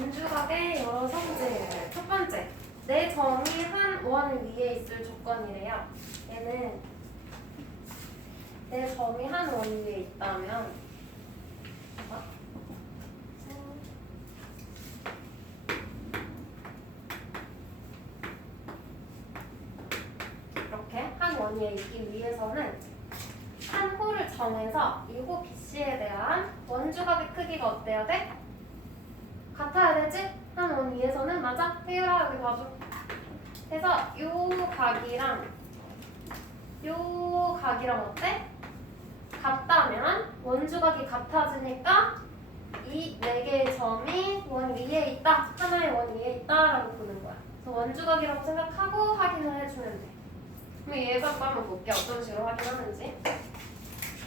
원주각의 여러 성질. 첫 번째, 내 점이 한 원 위에 있을 조건이래요. 얘는 내 점이 한 원 위에 있다면 이렇게 한 원 위에 있기 위해서는 한 호를 정해서 이 호 BC에 대한 원주각의 크기가 어때야 돼? 같아야 되지? 한 원 위에서는 맞아? 태율아 여기 봐줘. 그래서 요 각이랑 어때? 같다면 원주각이 같아지니까 이 네 개의 점이 원 위에 있다. 하나의 원 위에 있다라고 보는 거야. 그래서 원주각이라고 생각하고 확인을 해주면 돼. 그럼 얘 갖고 한번 볼게. 어떤 식으로 확인하는지.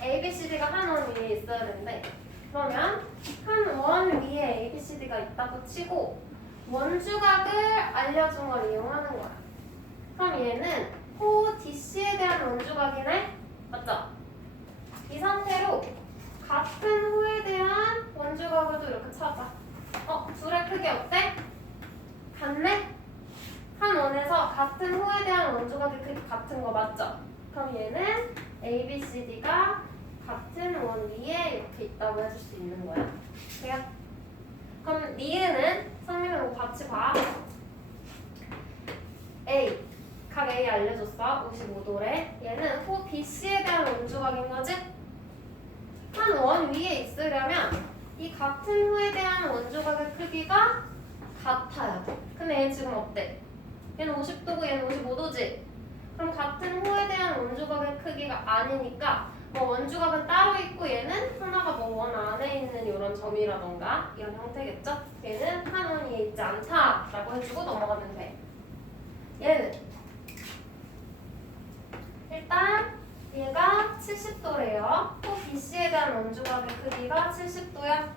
ABCD가 한 원 위에 있어야 되는데 그러면 한 원 위에 ABCD가 있다고 치고 원주각을 알려준 걸 이용하는 거야. 그럼 얘는 호 DC에 대한 원주각이네? 맞죠? 이 상태로 같은 호에 대한 원주각을 또 이렇게 찾아. 둘의 크기 어때? 같네? 한 원에서 같은 호에 대한 원주각의 크기 같은 거 맞죠? 그럼 얘는 ABCD가 같은 원 위에 이렇게 있다고 해줄 수 있는 거야. 돼요? 그럼 니은은 성민이랑 같이 봐. A, 각 A 알려줬어. 55도래. 얘는 호 BC에 대한 원주각인 거지? 한 원 위에 있으려면 이 같은 호에 대한 원주각의 크기가 같아야 돼. 근데 얘는 지금 어때? 얘는 50도고 얘는 55도지? 그럼 같은 호에 대한 원주각의 크기가 아니니까 뭐 원주각은 따로 있고 얘는 하나가 뭐 원 안에 있는 이런 점이라던가 이런 형태겠죠? 얘는 한 원 위에 있지 않다라고 해주고 넘어가면 돼. 얘는 일단 얘가 70도래요. 또 BC에 대한 원주각의 크기가 70도야.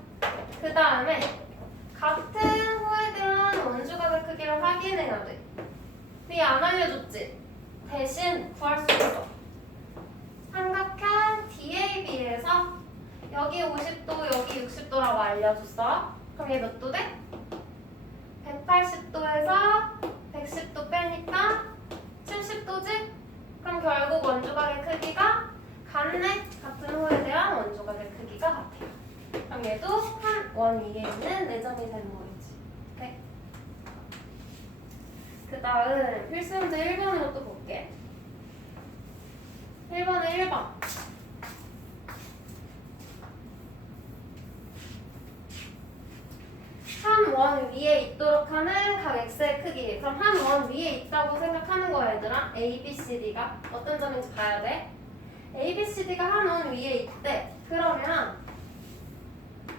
그 다음에 같은 호에 대한 원주각의 크기를 확인해야 돼. 근데 얘 안 알려줬지? 대신 구할 수 있어. 삼각형 DAB에서 여기 50도, 여기 60도라고 알려줬어. 그럼 얘 몇 도 돼? 180도에서 110도 빼니까 70도지? 그럼 결국 원주각의 크기가 같네? 같은 호에 대한 원주각의 크기가 같아요. 그럼 얘도 한 원 위에 있는 네 점이 되는 거겠지. 네. 그 다음 필수 문제 1번으로 또 볼게. 1번은 1번. 한 원 위에 있도록 하는 각 X의 크기. 그럼 한 원 위에 있다고 생각하는 거야 얘들아. A, B, C, D가 어떤 점인지 봐야 돼. A, B, C, D가 한 원 위에 있대. 그러면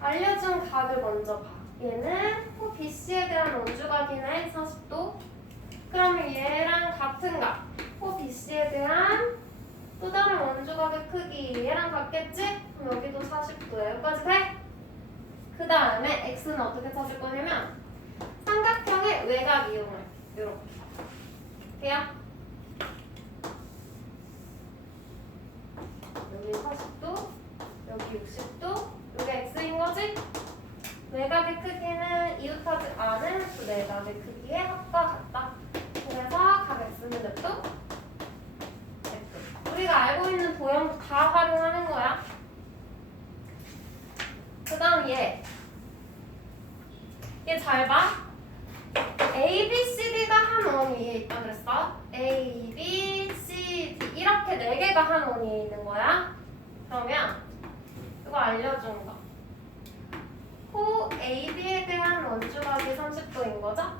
알려준 각을 먼저 봐. 얘는 호 BC에 대한 원주각이네. 40도. 그러면 얘랑 같은 각. 호 BC에 대한 또 다른 원주각의 크기. 얘랑 같겠지? 그럼 여기도 40도야. 여기까지 돼? 그 다음에 X는 어떻게 찾을 거냐면 삼각형의 외곽 이용을 이렇게 돼요? 여기 40도, 여기 60도, 여기 X인 거지? 외곽의 크기는 이웃하지 않은 그 내각의 크기의 합과 같다. 그래서 각 X는 몇 도? 100도. 우리가 알고 있는 도형도 다 활용하는 거야. 그 다음 얘 잘 봐. A, B, C, D가 한 원 위에 있다 그랬어. A, B, C, D 이렇게 네 개가 한 원 위에 있는 거야. 그러면 이거 알려준 거. 호 A, B에 대한 원주각이 30도인 거죠?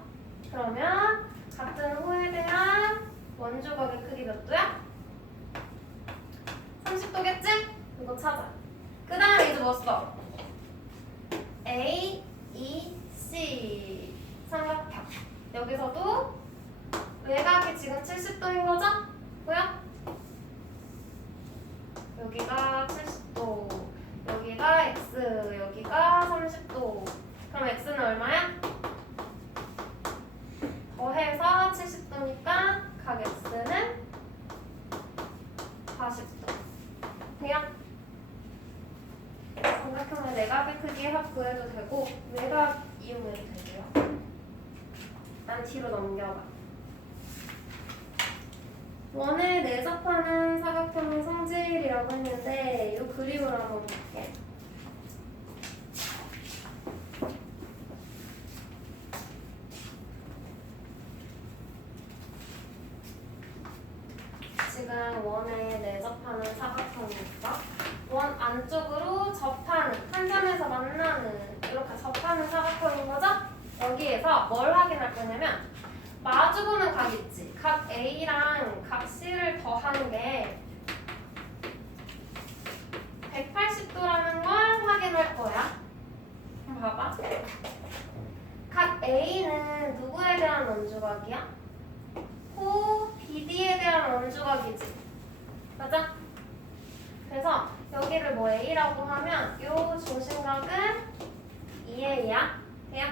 그러면 같은 호에 대한 원주각의 크기 몇 도야? 30도겠지? 이거 찾아. 그 다음에 이제 뭐 써? A, E, C 삼각형. 여기서도 외곽이 지금 70도인 거죠? 보여? 여기가 70도, 여기가 X, 여기가 30도. 그럼 X는 얼마야? 더해서 70도니까 각 X는 40도. 돼요? 삼각형의 내각의 크기의 합 구해도 되고 외곽 이용해도 되고요. 일단 뒤로 넘겨봐. 원에 내접하는 사각형의 성질이라고 했는데 이 그림을 한번 볼게. 지금 원에 내접하는 사각형이 있어. 원 안쪽으로 접하는, 한 점에서 만나는 이렇게 접하는 사각형인 거죠? 여기에서 뭘 확인할 거냐면 마주보는 각 있지. 각 A랑 각 C를 더하는 게 180도라는 걸 확인할 거야. 한번 봐봐. 각 A는 누구에 대한 원주각이야? 호 BD에 대한 원주각이지. 맞아? 그래서 여기를 뭐 A라고 하면 요 중심각은 2A야. 돼요?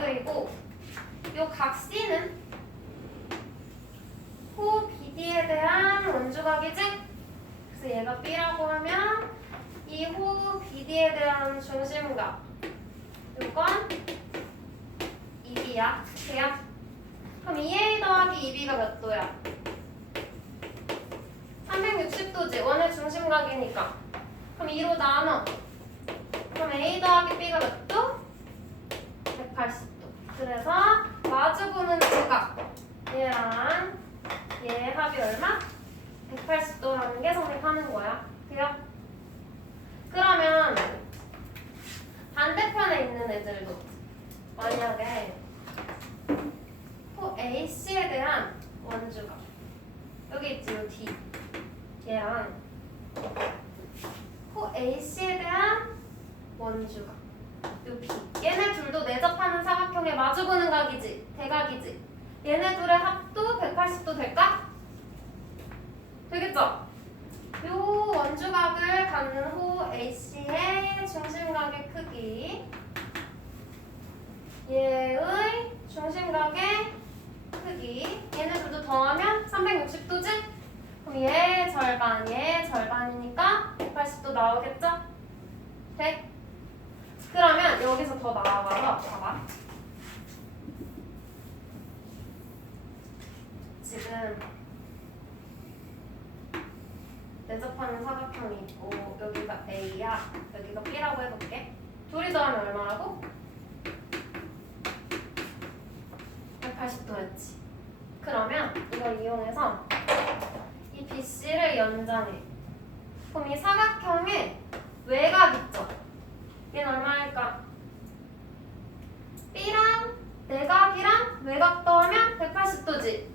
그리고 요 각 C는 호 BD에 대한 원주각이지? 그래서 얘가 B라고 하면 이 호 BD에 대한 중심각 요건 2B야. 돼요? 그럼 2A 더하기 2B가 몇 도야? 360도지. 원의 중심각이니까. 그럼 2로 나눠. 그럼 A 더하기 B가 몇 도? 180도. 그래서 마주보는 두 각. 얘랑 얘 합이 얼마? 180도라는 게 성립하는 거야. 돼요? 그러면 반대편에 있는 애들도 만약에 호 AC에 대한 원주각 여기 있지, 요 D 얘랑 호 AC에 대한 원주각 요 B 얘네 둘도 내접하는 사각형에 마주보는 각이지, 대각이지. 얘네 둘의 합도 180도 될까? 되겠죠? 요 원주각을 갖는 호 AC의 중심각의 크기 얘의 중심각의 크기 얘네 둘도 더하면 360도지? 그럼 얘 절반, 얘 절반이니까 180도 나오겠죠? 돼? 그러면 여기서 더 나아가서 봐봐. 지금 내접하는 사각형이 있고 여기가 A야, 여기가 B라고 해볼게. 둘이 더하면 얼마라고? 180도였지. 그러면 이걸 이용해서 이 BC를 연장해. 그럼 이 사각형의 외곽 있죠? 얘는 얼마일까? B랑 내각이랑 외곽 더하면 180도지.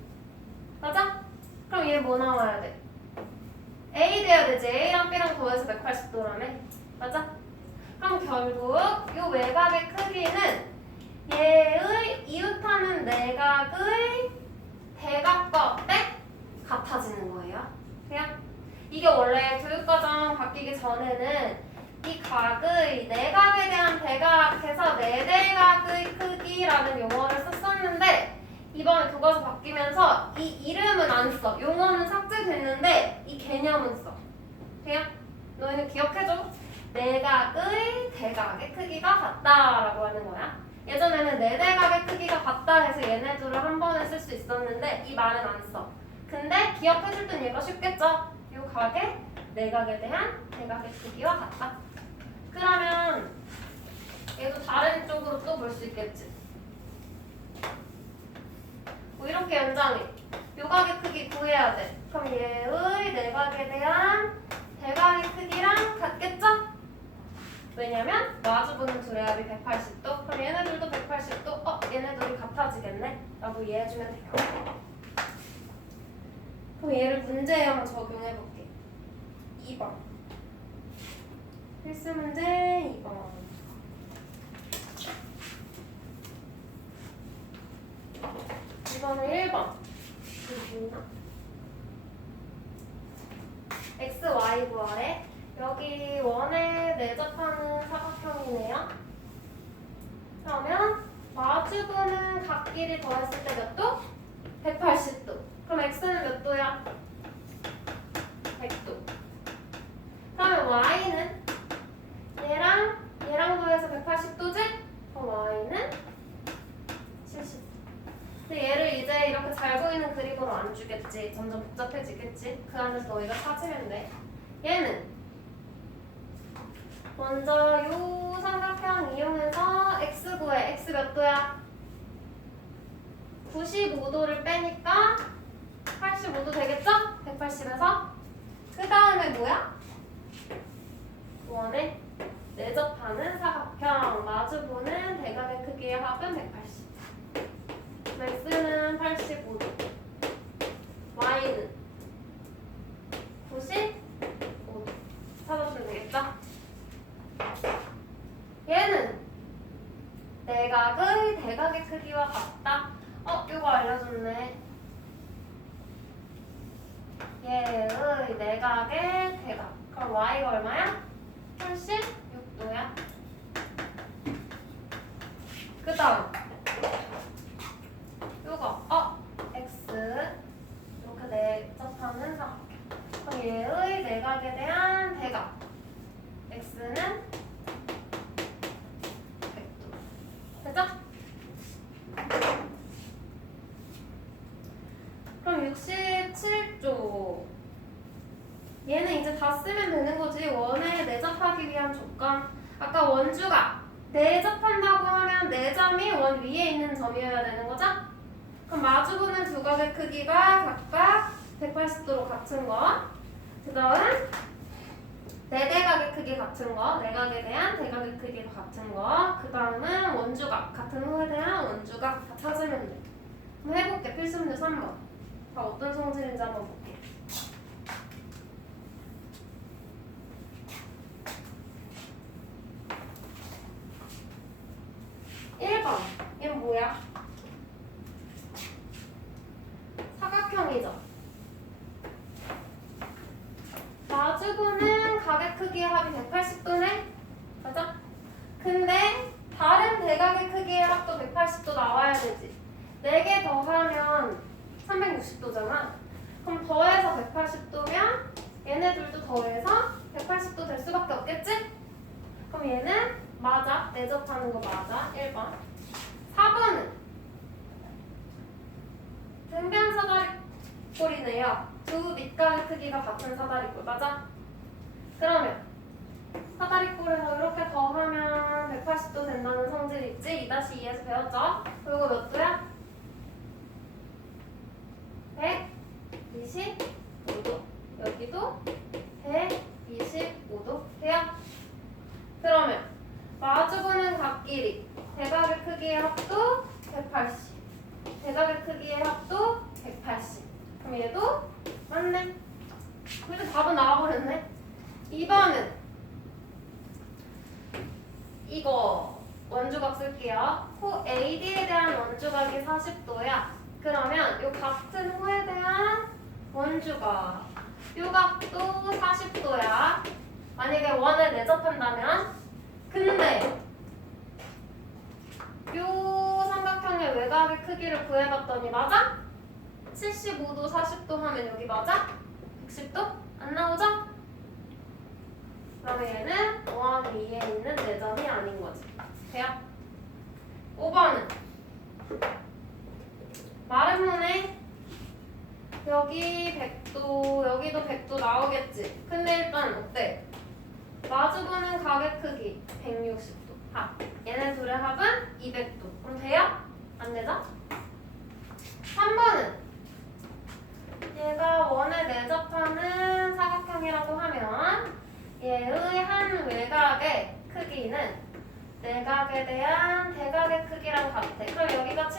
맞아? 그럼 얘 뭐 나와야 돼? A 돼야 되지. A랑 B랑 더해서 180도라며. 맞아? 그럼 결국 이 외곽의 크기는 얘의 이웃하는 내각의 대각과 어때? 같아지는 거예요. 그냥 이게 원래 교육과정 바뀌기 전에는 이 각의 내각에 대한 대각해서 내대각의 크기라는 용어를 썼었는데 이번에 교과서 바뀌면서 이 이름은 안 써. 용어는 삭제됐는데 이 개념은 써. 그냥 너희는 기억해줘. 내각의 대각의 크기가 같다라고 하는 거야. 예전에는 내대각의 크기가 같다 해서 얘네 둘을 한 번에 쓸 수 있었는데 이 말은 안 써. 근데 기억해줄 땐 얘가 쉽겠죠? 이 각의 내각에 대한 대각의 크기와 같다. 그러면 얘도 다른 쪽으로 또 볼 수 있겠지. 뭐 이렇게 연장해. 요 각의 크기 구해야 돼. 그럼 얘의 내각에 대한 대각의 크기랑 같겠죠? 왜냐면 마주보는 둘의 합이 180도. 그럼 얘네들도 180도. 얘네들이 같아지겠네. 라고 이해해주면 돼요. 그럼 얘를 문제형 적용해볼게. 2번. 필수 문제 2번. 이번은 1번. x, y 구하래. 여기 원에 내접하는 사각형이네요. 그러면 마주보는 각끼리 더했을 때 몇 도? 180도. 그럼 x는 몇 도야? 100도. 그러면 y는 얘랑 더해서 180도지? 안 주겠지. 점점 복잡해지겠지. 그 안에서 너희가 찾으면 돼. 얘는 먼저 요 삼각형 이용해서 x 구해. x 몇 도야? 95도를 빼니까 85도 되겠죠? 180에서 그 다음에 뭐야? 원에 내접하는 사각형 마주보는 대각의 크기의 합은 180. x는 85도, y는 95도 찾아주면 되겠죠? 얘는 내각의 대각의 크기와 같다. 이거 알려줬네. 얘의 내각의 대각. 그럼 y가 얼마야? 86도야. 그 다음 요거 x 이렇게 내접하는 사각형. 그럼 얘의 내각에 대한 대각 x는 100도. 됐죠? 그럼 67조. 얘는 이제 다 쓰면 되는 거지. 원에 내접하기 위한 조건. 아까 원주가 내접한다고 하면 내 점이 원 위에 있는 점이어야 되는 거죠? 그럼 마주보는 두 각의 크기가 각각 180도로 같은 거. 그 다음 내 대각의 크기 같은 거. 내각에 대한 대각의 크기가 같은 거. 그 다음은 원주각. 같은 호에 대한 원주각 다 찾으면 돼. 한번 해볼게. 필수 문제 3번. 다 어떤 성질인지 한번 볼게. 1번. 얘는 뭐야? 사각형이죠. 마주보는 각의 크기의 합이 180도네? 맞아? 근데 다른 대각의 크기의 합도 180도 나와야 되지. 4개 더하면 360도잖아. 그럼 더해서 180도면 얘네들도 더해서 180도 될 수밖에 없겠지? 그럼 얘는 맞아. 내접하는 거 맞아. 1번. 4번은 등변 사다리꼴이네요. 두 밑각의 크기가 같은 사다리꼴. 맞아? 그러면 사다리꼴에서 이렇게 더하면 180도 된다는 성질 있지? 2-2에서 배웠죠? 그리고 몇 도야? 125도. 여기도 125도 돼요? 그러면 마주보는 각끼리 대각의 크기의 합도 180, 대각의 크기의 합도 180. 그럼 얘도 맞네. 그래도 답은 나와버렸네. 2번은 이거 원주각 쓸게요. 호 AD에 대한 원주각이 40도야. 그러면 이 같은 호에 대한 원주각 이 각도 40도야. 만약에 원을 내접한다면. 근데 요 삼각형의 외곽의 크기를 구해봤더니 맞아? 75도 40도 하면 여기 맞아? 110도? 안 나오죠? 그러면 얘는 원 위에 있는 내점이 아닌 거지. 돼요? 5번은 마름모네. 여기 100도, 여기도 100도 나오겠지. 근데 일단 어때? 마주보는 각의 크기 160도 합. 얘네 둘의 합은 200도. 그럼 돼요? 안 되죠? 3번은 얘가 원에 내접하는 사각형이라고 하면 얘의 한 외곽의 크기는 내각에 대한 대각의 크기랑 같아. 그럼 여기가